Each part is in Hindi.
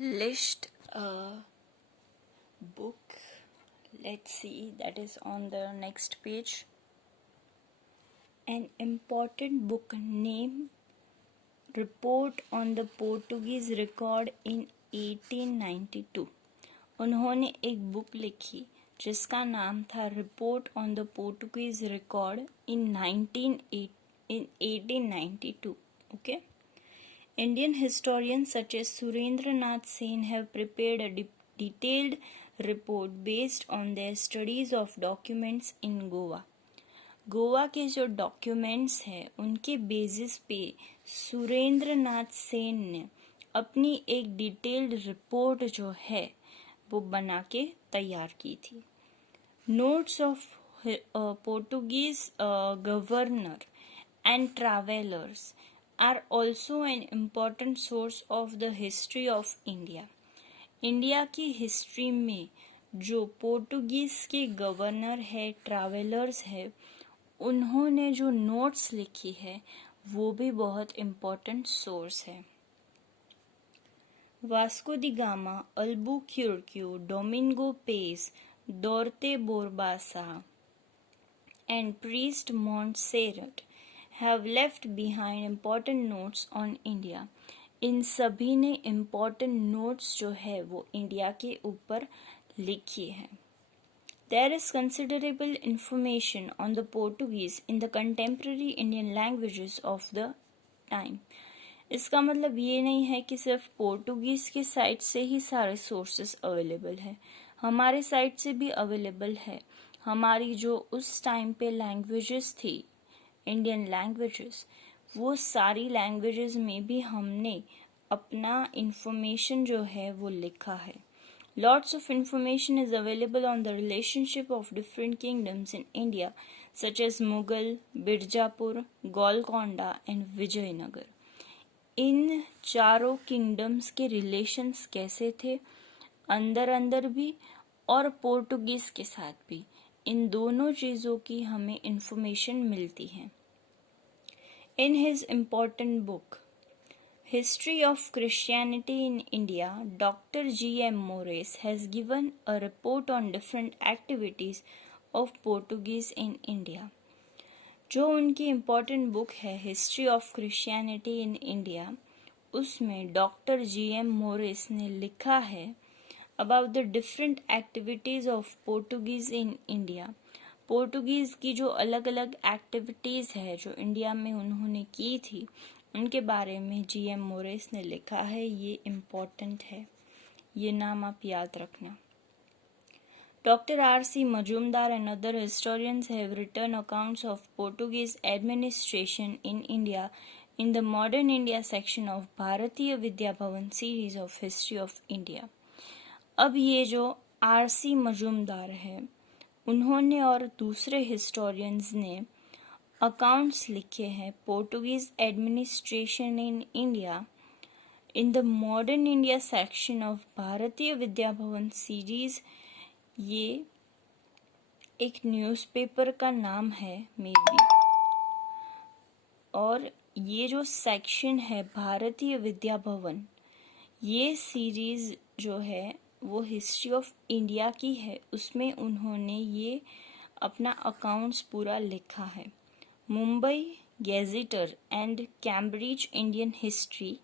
list a book. Let's see, that is on the next page. An important book name Report on the Portuguese Record in 1892. उन्होंने एक बुक लिखी जिसका नाम था report on the Portuguese record in 1892. Okay. Indian historians such as Surendranath Sen have prepared a detailed report based on their studies of documents in Goa. Goa के जो डॉक्यूमेंट्स हैं उनके बेसिस पे सुरेंद्रनाथ सेन ने अपनी एक डिटेल्ड रिपोर्ट जो है वो बना के तैयार की थी. Notes of Portuguese governor and travellers are also an important source of the history of India. India की हिस्ट्री में जो पोर्टुगीज के गवर्नर है, ट्रैवलर्स है, उन्होंने जो नोट्स लिखी है वो भी बहुत इम्पोर्टेंट सोर्स है. Vasco da Gama, Albuquerque, Domingo Paes, Duarte Barbosa and priest Montserrat have left behind important notes on India. इन सभी ने important notes जो है वो इंडिया के ऊपर लिखी है. There is considerable information on the Portuguese in the contemporary Indian languages of the time. इसका मतलब ये नहीं है कि सिर्फ पोर्टुगीज के साइड से ही सारे सोर्सेस अवेलेबल है, हमारे साइड से भी अवेलेबल है. हमारी जो उस टाइम पे लैंग्वेजेस थी, इंडियन लैंग्वेजेस, वो सारी लैंग्वेजेस में भी हमने अपना इंफॉर्मेशन जो है वो लिखा है. Lots of information is available on the relationship of different kingdoms in India, such as Mughal, Birjapur, Golconda and Vijayanagar. इन चारों किंगडम्स के रिलेशंस कैसे थे, अंदर अंदर भी और पोर्टुगीज के साथ भी, इन दोनों चीज़ों की हमें इंफॉर्मेशन मिलती है. In his important book History of Christianity in India, Dr. G.M. Morris has given a report on different activities of Portuguese in India. जो उनकी इम्पॉर्टेंट बुक है history of Christianity in India, उसमें डॉक्टर G.M. मोरिस ने लिखा है about the different activities of Portuguese in India. Portuguese की जो अलग अलग एक्टिविटीज़ है जो इंडिया में उन्होंने की थी, उनके बारे में G.M. मोरिस ने लिखा है. ये इम्पोर्टेंट है, ये नाम आप याद रखना. Dr. R.C. Majumdar and other historians have written accounts of Portuguese administration in India in the Modern India section of Bharatiya Vidya Bhavan series of History of India. अब ये जो R.C. मजूमदार है, उन्होंने और दूसरे हिस्टोरियंस ने अकाउंट्स लिखे हैं Portuguese administration in India in the modern India section of Bharatiya Vidya Bhavan series. ये एक न्यूज़पेपर का नाम है मे बी, और ये जो सेक्शन है भारतीय विद्या भवन, ये सीरीज जो है वो हिस्ट्री ऑफ इंडिया की है, उसमें उन्होंने ये अपना अकाउंट्स पूरा लिखा है. Mumbai gazetteer and Cambridge Indian history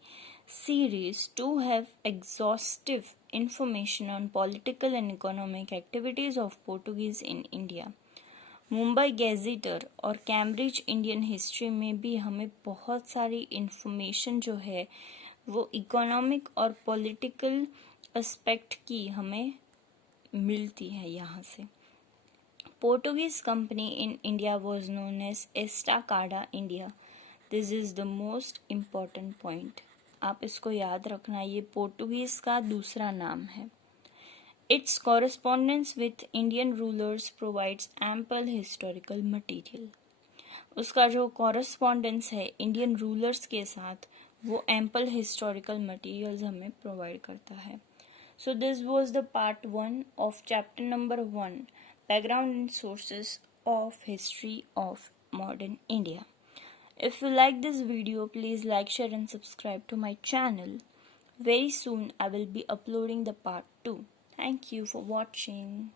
series to have exhaustive information on political and economic activities of Portuguese in India. Mumbai gazetteer और कैम्ब्रिज इंडियन हिस्ट्री में भी हमें बहुत सारी इंफॉर्मेशन जो है वो इकोनॉमिक और पॉलिटिकल एस्पेक्ट की हमें मिलती है यहाँ से. Portuguese company in India was known as Estacada India. This is the most important point. आप इसको याद रखना, ये पोर्टुगीज का दूसरा नाम है. Its correspondence with Indian rulers provides ample historical material. उसका जो कॉरस्पॉन्डेंस है इंडियन रूलर्स के साथ वो एम्पल हिस्टोरिकल मटेरियल्स हमें प्रोवाइड करता है. So this was the part 1 of chapter number 1, background and sources of history of modern India. If you like this video, please like, share and subscribe to my channel. Very soon I will be uploading the part 2. Thank you for watching.